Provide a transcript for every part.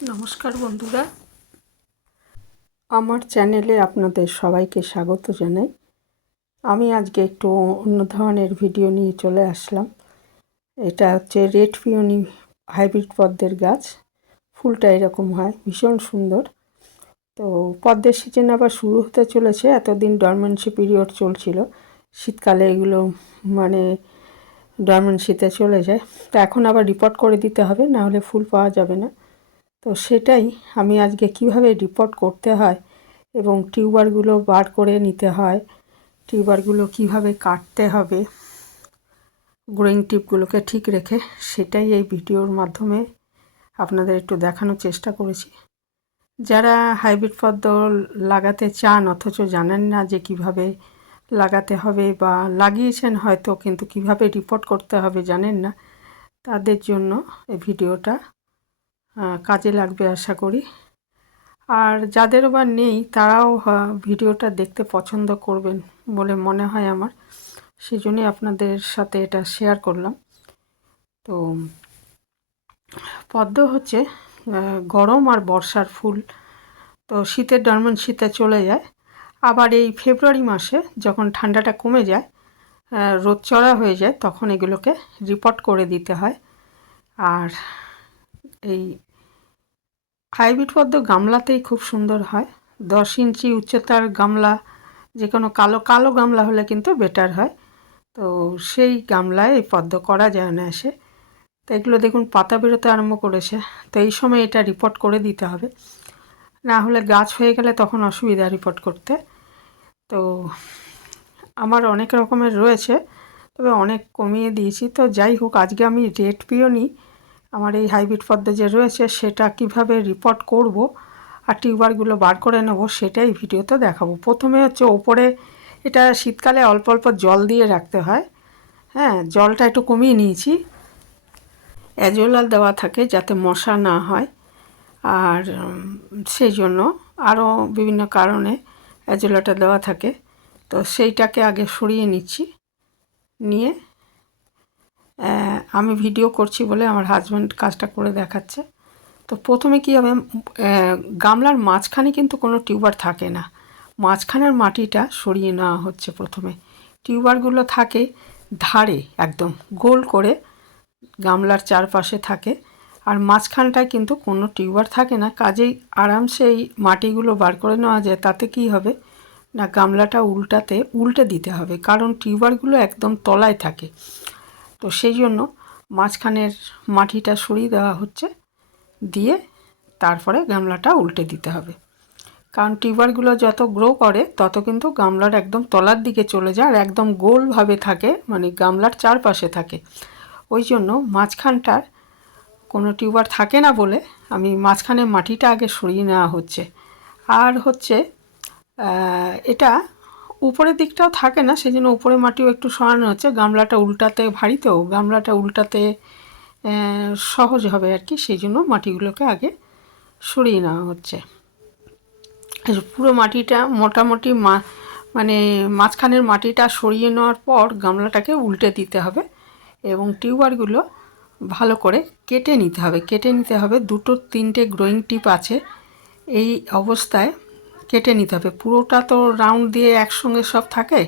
নমস্কার বন্ধুরা, আমার চ্যানেলে আপনাদের সবাইকে স্বাগত জানাই। আমি আজকে একটু অন্য ধরনের ভিডিও নিয়ে চলে আসলাম। এটা হচ্ছে রেড পিওনি হাইব্রিড পদ্মের গাছ। ফুলটা এরকম হয়, ভীষণ সুন্দর। তো পদ্মের সিজন আবার শুরু হতে চলেছে। এতদিন ডরমেন্সি পিরিয়ড চলছিল, শীতকালে এগুলো মানে ডরমেন্সিতে চলে যায়। তো এখন আবার রিপোর্ট করে দিতে হবে, না হলে ফুল পাওয়া যাবে না। তো সেটাই আমি আজকে কিভাবে রিপোর্ট করতে হয় এবং টিউবারগুলো বার করে নিতে হয়, টিউবারগুলো কিভাবে কাটতে হবে গ্রোয়িং টিপগুলোকে ঠিক রেখে, সেটাই এই ভিডিওর মাধ্যমে আপনাদের একটু দেখানোর চেষ্টা করেছি। যারা হাইব্রিড পদ্ম লাগাতে চান অথচ জানেন না যে কিভাবে লাগাতে হবে, বা লাগিয়েছেন হয়তো কিন্তু কিভাবে রিপোর্ট করতে হবে জানেন না, তাদের জন্য এই ভিডিওটা কাজে লাগবে আশা করি। আর যাদের বা নেই তারাও ভিডিওটা দেখতে পছন্দ করবেন বলে মনে হয় আমার, সেই জন্যই আপনাদের সাথে এটা শেয়ার করলাম। তো পদ্ম হচ্ছে গরম আর বর্ষার ফুল। তো শীতের ডরমেন্সিতে চলে যায়, আবার এই ফেব্রুয়ারি মাসে যখন ঠান্ডাটা কমে যায়, রোদ চড়া হয়ে যায়, তখন এগুলোকে রিপোর্ট করে দিতে হয়। আর এই হাইব্রিড পদ্ম গামলাতেই খুব সুন্দর হয়। 10 ইঞ্চি উচ্চতার গামলা, যে কোনো কালো কালো গামলা হলে কিন্তু বেটার হয়। তো সেই গামলায় এই পদ্ম করা যায় না এসে। তো এগুলো দেখুন পাতা বেরোতে আরম্ভ করেছে। তো এই সময় এটা রিপোর্ট করে দিতে হবে, না হলে গাছ হয়ে গেলে তখন অসুবিধা রিপোর্ট করতে। তো আমার অনেক রকমের রয়েছে, তবে অনেক কমিয়ে দিয়েছি। তো যাই হোক, আজকে আমি রেড পিওনি আমার এই হাইব্রিড পদ্ম যে রয়েছে সেটা কিভাবে রিপোর্ট করব আর টিউবারগুলো বার করে নেব সেটাই ভিডিওতে দেখাবো। প্রথমে হচ্ছে ওপরে, এটা শীতকালে অল্প অল্প জল দিয়ে রাখতে হয়। হ্যাঁ, জলটা একটু কমিয়ে নিয়েছি। অ্যাজোলাল দেওয়া থাকে যাতে মশা না হয়, আর সেই জন্য আরও বিভিন্ন কারণে অ্যাজোলাটা দেওয়া থাকে। তো সেইটাকে আগে সরিয়ে নিচ্ছি, নিয়ে আমি ভিডিও করছি বলে আমার হাজব্যান্ড কাজটা করে দেখাচ্ছে। তো প্রথমে কী হবে, গামলার মাঝখানে কিন্তু কোনো টিউবার থাকে না, মাঝখানের মাটিটা সরিয়ে নেওয়া হচ্ছে প্রথমে। টিউবারগুলো থাকে ধারে, একদম গোল করে গামলার চারপাশে থাকে, আর মাঝখানটায় কিন্তু কোনো টিউবার থাকে না। কাজেই আরামসে এই মাটিগুলো বার করে নেওয়া যায়। তাতে কি হবে না, গামলাটা উল্টে দিতে হবে, কারণ টিউবারগুলো একদম তলায় থাকে। তো সেই জন্য মাঝখানের মাটিটা সরিয়ে দেওয়া হচ্ছে, দিয়ে তারপরে গামলাটা উল্টে দিতে হবে। কারণ টিউবারগুলো যত গ্রো করে তত কিন্তু গামলার একদম তলার দিকে চলে যায়, আর একদম গোলভাবে থাকে, মানে গামলার চারপাশে থাকে। ওই জন্য মাঝখানটার কোনো টিউবার থাকে না বলে আমি মাঝখানে মাটিটা আগে সরিয়ে নেওয়া হচ্ছে। আর হচ্ছে এটা উপরের দিকটাও থাকে না, সেই জন্য উপরে মাটিও একটু সরানো হচ্ছে। গামলাটা উল্টাতে ভারী, তো গামলাটা উল্টাতে সহজ হবে আর কি, সেই জন্য মাটিগুলোকে আগে সরিয়ে নেওয়া হচ্ছে। পুরো মাটিটা মোটামুটি মানে মাঝখানের মাটিটা সরিয়ে নেওয়ার পর গামলাটাকে উল্টে দিতে হবে এবং টিউবারগুলো ভালো করে কেটে নিতে হবে। কেটে নিতে হবে, 2-3টে গ্রোয়িং টিপ আছে, এই অবস্থায় কেটে নিতে হবে। পুরোটা তো রাউন্ড দিয়ে একসঙ্গে সব থাকে,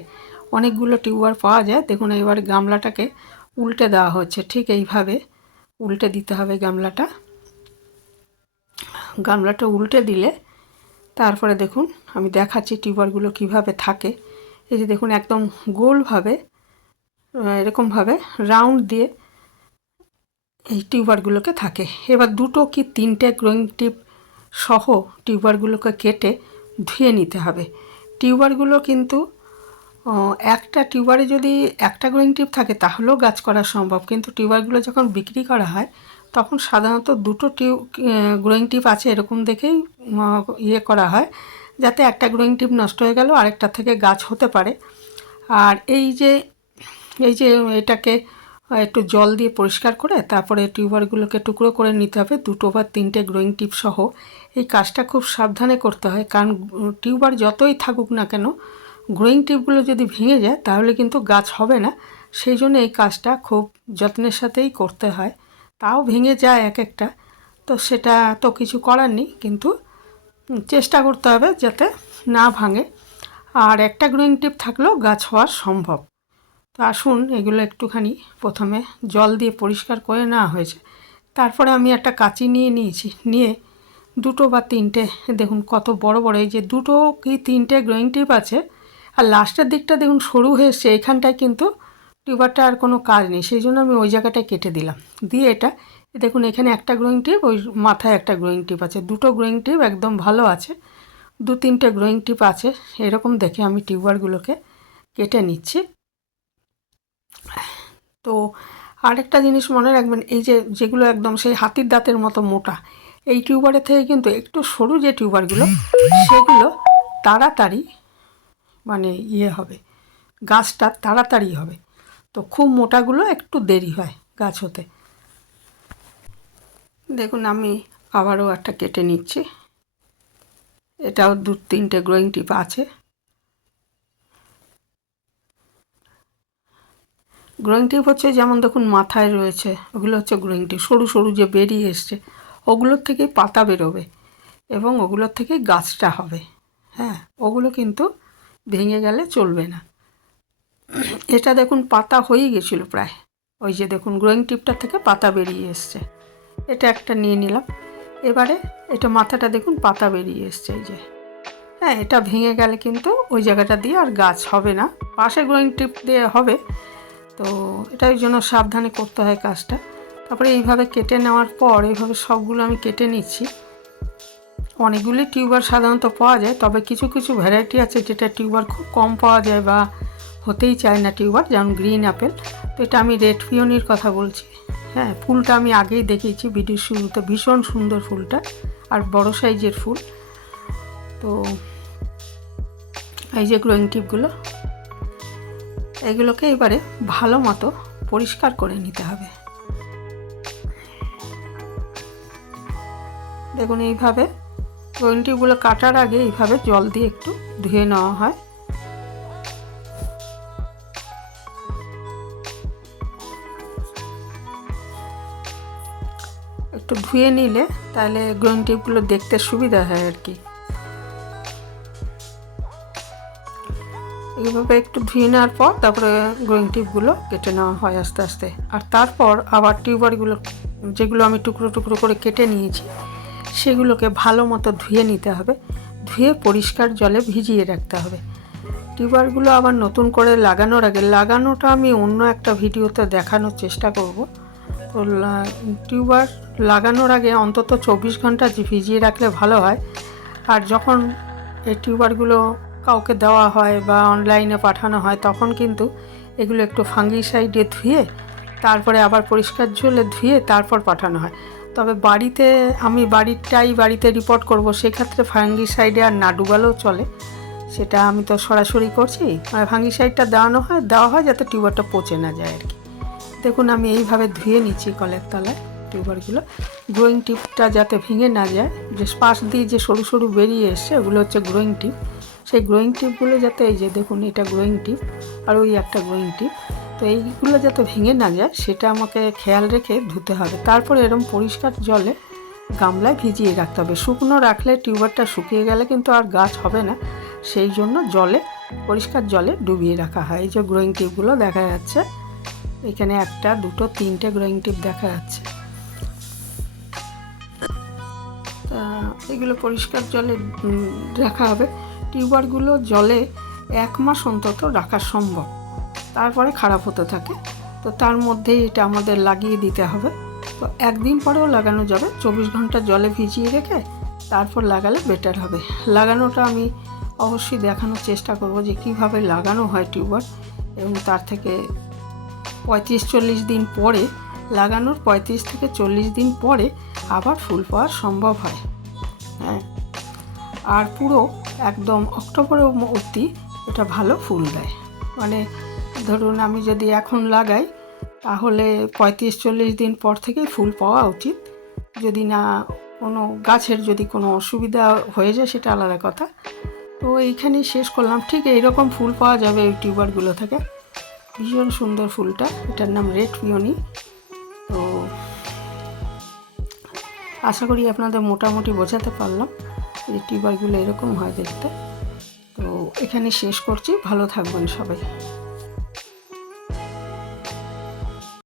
অনেকগুলো টিউবার পাওয়া যায়। দেখুন এবার গামলাটাকে উল্টে দেওয়া হচ্ছে, ঠিক এইভাবে উল্টে দিতে হবে গামলাটা। গামলাটা উল্টে দিলে তারপরে দেখুন আমি দেখাচ্ছি টিউবারগুলো কিভাবে থাকে। এই যে দেখুন একদম গোলভাবে এরকমভাবে রাউন্ড দিয়ে এই টিউবারগুলোকে থাকে। এবার 2 কি 3টে গ্রোয়িং টিপ সহ টিউবারগুলোকে কেটে ধুয়ে নিতে হবে। টিউবারগুলো কিন্তু একটা টিউবারে যদি একটা গ্রোয়িং টিপ থাকে তাহলেও গাছ করা সম্ভব, কিন্তু টিউবারগুলো যখন বিক্রি করা হয় তখন সাধারণত 2টো গ্রোয়িং টিপ আছে এরকম দেখেই ইয়ে করা হয়, যাতে একটা গ্রোয়িং টিপ নষ্ট হয়ে গেল আরেকটা থেকে গাছ হতে পারে। আর এই যে এটাকে একটু জল দিয়ে পরিষ্কার করে তারপরে টিউবারগুলোকে টুকরো করে নিতে হবে, 2 বা 3টে গ্রোয়িং টিপ সহ। এই কাজটা খুব সাবধানে করতে হয়, কারণ টিউবার যতই থাকুক না কেন, গ্রোয়িং টিপগুলো যদি ভেঙে যায় তাহলে কিন্তু গাছ হবে না। সেই জন্য এই কাজটা খুব যত্নের সাথেই করতে হয়। তাও ভেঙে যায় এক একটা, তো সেটা তো কিছু করার নেই, কিন্তু চেষ্টা করতে হবে যাতে না ভাঙে। আর একটা গ্রোয়িং টিপ থাকলেও গাছ হওয়া সম্ভব। তো আসুন এগুলো একটুখানি প্রথমে জল দিয়ে পরিষ্কার করে নেওয়া হয়েছে। তারপরে আমি একটা কাঁচি নিয়েছি, নিয়ে দুটো বা তিনটে, দেখুন কত বড় বড়, এই যে দুটো কি তিনটে গ্রোয়িং টিপ আছে। আর লাস্টের দিকটা দেখুন সরু হয়ে এসছে, এইখানটায় কিন্তু টিউবারটা আর কোনো কাজ নেই, সেই জন্য আমি ওই জায়গাটায় কেটে দিলাম। দিয়ে এটা দেখুন এখানে একটা গ্রোয়িং টিপ, ওই মাথায় একটা গ্রোয়িং টিপ আছে, দুটো গ্রোয়িং টিপ একদম ভালো আছে, দু তিনটে গ্রোয়িং টিপ আছে। এরকম দেখে আমি টিউবারগুলোকে কেটে নিচ্ছি। তো আরেকটা জিনিস মনে রাখবেন, এই যে যেগুলো একদম সেই হাতির দাঁতের মতো মোটা, এই টিউবারের থেকে কিন্তু একটু সরু যে টিউবারগুলো, সেগুলো তাড়াতাড়ি মানে হবে, গাছটা তাড়াতাড়ি হবে। তো খুব মোটাগুলো একটু দেরি হয় গাছ হতে। দেখুন আমি আবারও একটা কেটে নিচ্ছি, এটাও দু তিনটে গ্রোয়িং টিপ আছে। গ্রোয়িং টিপ হচ্ছে যেমন দেখুন মাথায় রয়েছে, ওগুলো হচ্ছে গ্রোয়িং টিপ, সরু সরু যে বেরিয়ে এসছে, ওগুলোর থেকেই পাতা বেরোবে এবং ওগুলোর থেকেই গাছটা হবে। হ্যাঁ, ওগুলো কিন্তু ভেঙে গেলে চলবে না। এটা দেখুন পাতা হয়েই গেছিলো প্রায়, ওই যে দেখুন গ্রোয়িং টিপটা থেকে পাতা বেরিয়ে এসছে। এটা একটা নিয়ে নিলাম। এবারে এটা মাথাটা দেখুন পাতা বেরিয়ে এসছে, এই যে। হ্যাঁ, এটা ভেঙে গেলে কিন্তু ওই জায়গাটা দিয়ে আর গাছ হবে না, পাশে গ্রোয়িং টিপ দিয়ে হবে। তো এটার জন্য সাবধানে করতে হয় কাজটা। তারপরে এইভাবে কেটে নেওয়ার পর এইভাবে সবগুলো আমি কেটে নিচ্ছি। অনেকগুলি টিউবার সাধারণত পাওয়া যায়, তবে কিছু কিছু ভ্যারাইটি আছে যেটা টিউবার খুব কম পাওয়া যায় বা হতেই চায় না টিউবার, যেমন গ্রিন অ্যাপেল। তো এটা আমি রেড পিওনির কথা বলছি। হ্যাঁ, ফুলটা আমি আগেই দেখিয়েছি ভিডিওর শুরুতে, ভীষণ সুন্দর ফুলটা আর বড় সাইজের ফুল। তো এই যে গ্রোয়িং টিপগুলো, এগুলোকে এবারে ভালো মতো পরিষ্কার করে নিতে হবে। দেখুন এইভাবে গ্রোয়িং টিপগুলো কাটার আগে এইভাবে জল দিয়ে একটু ধুয়ে নেওয়া হয়। একটু ধুয়ে নিলে তাহলে গ্রোয়িং টিপগুলো দেখতে সুবিধা হয় আর কি। এইভাবে একটু ধুয়ে নেওয়ার পর তারপরে গ্রোয়িং টিপগুলো কেটে নেওয়া হয় আস্তে আস্তে। আর তারপর আবার টিউবারগুলো যেগুলো আমি টুকরো টুকরো করে কেটে নিয়েছি, সেগুলোকে ভালো মতো ধুয়ে নিতে হবে, ধুয়ে পরিষ্কার জলে ভিজিয়ে রাখতে হবে। টিউবারগুলো আবার নতুন করে লাগানোর আগে, লাগানোটা আমি অন্য একটা ভিডিওতে দেখানোর চেষ্টা করব। তো টিউবার লাগানোর আগে অন্তত 24 ঘন্টা ভিজিয়ে রাখলে ভালো হয়। আর যখন এই টিউবারগুলো কাউকে দেওয়া হয় বা অনলাইনে পাঠানো হয়, তখন কিন্তু এগুলো একটু ফাঙ্গিসাইডে ধুয়ে তারপরে আবার পরিষ্কার জলে ধুয়ে তারপর পাঠানো হয়। তবে আমি বাড়িতে রিপোর্ট করব, সেক্ষেত্রে ফাঙ্গিসাইডে আর না ডুবালেও চলে, সেটা আমি তো সরাসরি করছি। ফাঙ্গিসাইডটা দেওয়া হয় যাতে টিউবারটা পচে না যায় আর কি। দেখুন আমি এইভাবে ধুয়ে নিচ্ছি কলের তলায় টিউবারগুলো, গ্রোয়িং টিপটা যাতে ভেঙে না যায়। যে পাশ দিয়ে যে সরু সরু বেরিয়ে এসছে ওগুলো হচ্ছে গ্রোয়িং টিপ, সেই গ্রোয়িং টিপগুলো যাতে, এই যে দেখুন এটা গ্রোয়িং টিপ আর ওই একটা গ্রোয়িং টিপ, তো এইগুলো যাতে ভেঙে না যায় সেটা আমাকে খেয়াল রেখে ধুতে হবে। তারপরে এরকম পরিষ্কার জলে গামলায় ভিজিয়ে রাখতে হবে। শুকনো রাখলে টিউবারটা শুকিয়ে গেলে কিন্তু আর গাছ হবে না, সেই জন্য পরিষ্কার জলে ডুবিয়ে রাখা হয়। এই যে গ্রোয়িং টিপগুলো দেখা যাচ্ছে, এখানে একটা দুটো তিনটে গ্রোয়িং টিপ দেখা যাচ্ছে। তা এগুলো পরিষ্কার জলে রাখা হবে। টিউবারগুলো জলে 1 মাস অন্তত রাখা সম্ভব, তারপরে খারাপ হতে থাকে। তো তার মধ্যেই এটা আমাদের লাগিয়ে দিতে হবে। তো একদিন পরেও লাগানো যাবে, 24 ঘন্টা জলে ভিজিয়ে রেখে তারপর লাগালে বেটার হবে। লাগানোটা আমি অবশ্যই দেখানোর চেষ্টা করব যে কীভাবে লাগানো হয় টিউবার, এবং তার থেকে 35-40 দিন পরে, লাগানোর 35 থেকে 40 দিন পরে আবার ফুল পাওয়া সম্ভব হয়। হ্যাঁ, আর পুরো একদম অক্টোবর অবধি এটা ভালো ফুল দেয়। মানে ধরুন আমি যদি এখন লাগাই তাহলে 35-40 দিন পর থেকেই ফুল পাওয়া উচিত। যদি না কোনো গাছের যদি কোনো অসুবিধা হয়ে যায় সেটা আলাদা কথা। তো এইখানেই শেষ করলাম। ঠিক এইরকম ফুল পাওয়া যাবে এই টিউবারগুলো থেকে। ভীষণ সুন্দর ফুলটা, এটার নাম রেড পিওনি। তো আশা করি আপনাদের মোটামুটি বোঝাতে পারলাম। এই টিউবারগুলো এরকম হয় দেখতে। তো এখানে শেষ করছি, ভালো থাকবেন সবাই।